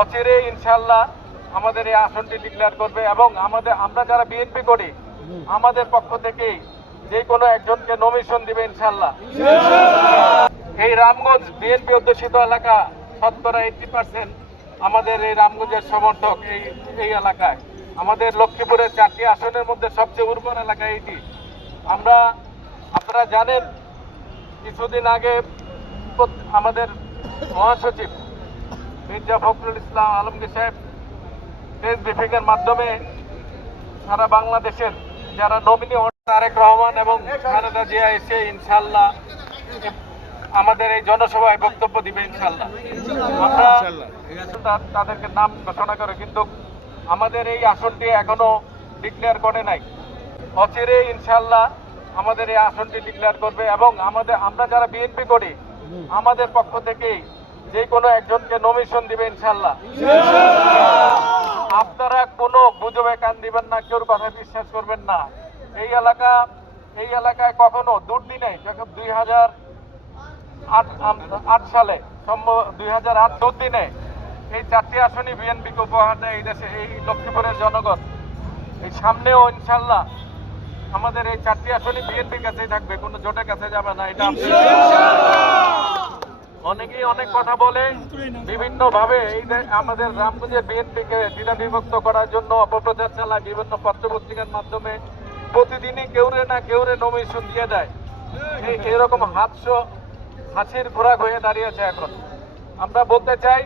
অচিরে ইনশাল্লাহ আমাদের এই আসনটি ডিক্লেয়ার করবে এবং আমাদের আমরা যারা বিএনপি করি আমাদের পক্ষ থেকেই যে কোনো একজনকে নমিশন দিবে ইনশাল্লাহ এই রামগঞ্জ বিএনপি অধ্যুষিত এলাকা শতকরা এইটি পার্সেন্ট আমাদের এই রামগঞ্জের সমর্থক এই এই এলাকায়। আমাদের লক্ষ্মীপুরের চারটি আসনের মধ্যে সবচেয়ে উর্বর এলাকা এইটি। আমরা আপনারা জানেন কিছুদিন আগে আমাদের মহাসচিব মির্জা ফখরুল ইসলাম আলমগীর সাহেব প্রেস ব্রিফিংয়ের মাধ্যমে সারা বাংলাদেশের যারা নমিনি তারেক রহমান এবং খালেদা জিয়া এসে ইনশাল্লাহ আমাদের এই জনসভায় বক্তব্য দিবে ইনশাল্লাহ আমরা তাদেরকে নাম ঘোষণা করে, কিন্তু আমাদের এই আসনটি এখনও ডিক্লেয়ার করে নাই। অচিরে ইনশাল্লাহ আমাদের এই আসনটি ডিক্লেয়ার করবে এবং আমাদের আমরা যারা বিএনপি করি, আমাদের পক্ষ থেকেই যে কোনো একজনকে নমিশন দিবে ইনশাল্লাহ আপনারা কোনো গুজবে কান দিবেন না কেউর কথা বিশ্বাস করবেন না। এই এলাকা এই এলাকায় কখনো দুর্দিনে যখন দুই হাজার আট সালে সম্ভব দুই হাজার আট দুর্দিনে এই চারটি আসনই বিএনপিকে উপহার দেয় এই দেশে এই লক্ষ্মীপুরের জনগণ। এই সামনেও ইনশাল্লাহ আমাদের এই চারটি আসনই বিএনপির কাছেই থাকবে কোনো জোটের কাছে যাবে না এটা অনেক কথা বলে। বিভিন্ন ভাবে এই আমাদের রামগঞ্জের বিএনপিকে দ্বিধা বিভক্ত করার জন্য অপপ্রচার চালায় বিভিন্ন পত্রপত্রিকার মাধ্যমে। প্রতিদিনই কেউরে না কেউরে নমিশন দিয়ে। দেয় এরকম হাস্য হাসির খোরাক হয়ে দাঁড়িয়েছে এখন। আমরা বলতে চাই,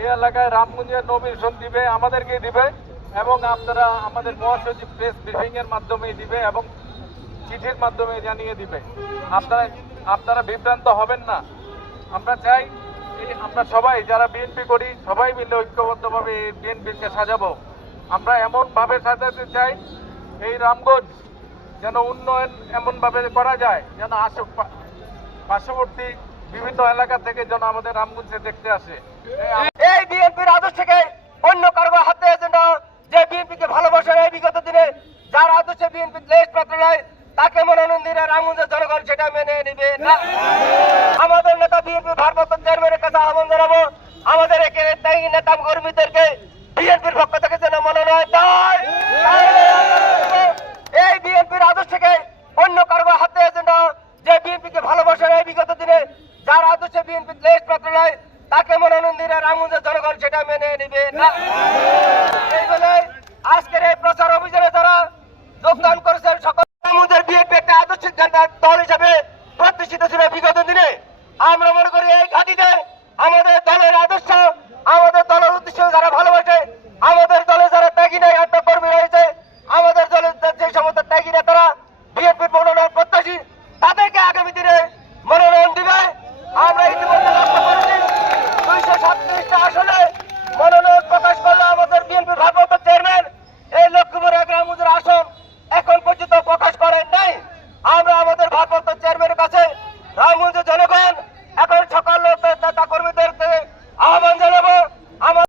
এই এলাকায় রামগঞ্জের নমিশন দিবে আমাদেরকে দিবে এবং আপনারা আমাদের মহাসচিব প্রেস ব্রিফিং এর মাধ্যমে দিবে এবং চিঠির মাধ্যমে জানিয়ে দিবে। আপনারা আপনারা বিভ্রান্ত হবেন না। আমরা চাই আমরা সবাই যারা বিএনপি করি, সবাই মিলে ঐক্যবদ্ধভাবে বিএনপিকে সাজাবো। আমরা এমনভাবে সাজাতে চাই এই রামগঞ্জ যেন উন্নয়ন এমনভাবে করা যায়, যেন আশে পার্শ্ববর্তী বিভিন্ন এলাকা থেকে যেন আমাদের রামগঞ্জে দেখতে আসে। এই বিএনপির আদর্শকে অন্য কারও হাতে যেন যে বিএনপিকে ভালোবাসে এই বিগত দিনে, যার আদর্শে বিএনপি দেশ পাত্রায় তাকে মনোনয়ন দিলে রামগঞ্জের জনগণ সেটা মেনে নিবে। না আমাদের নেতা বিএনপি ভারপ্রাপ্ত চেয়ারম্যানের কাছে আহ্বান জানাব, আমাদের তাই নেতা কর্মীদেরকে বিএনপির পক্ষ থেকে যেন মনোনয়ন দেয় এই বিএনপির আদর্শকে অন্য কারও হাতে যেন যে বিএনপিকে ভালোবাসে এই বিগত দিনে যার আদর্শে বিএনপি দেশ পাত্রায় তাকে মনোনয়ন দিলে রামগঞ্জের জনগণ সেটা মেনে নেবে। না আসলে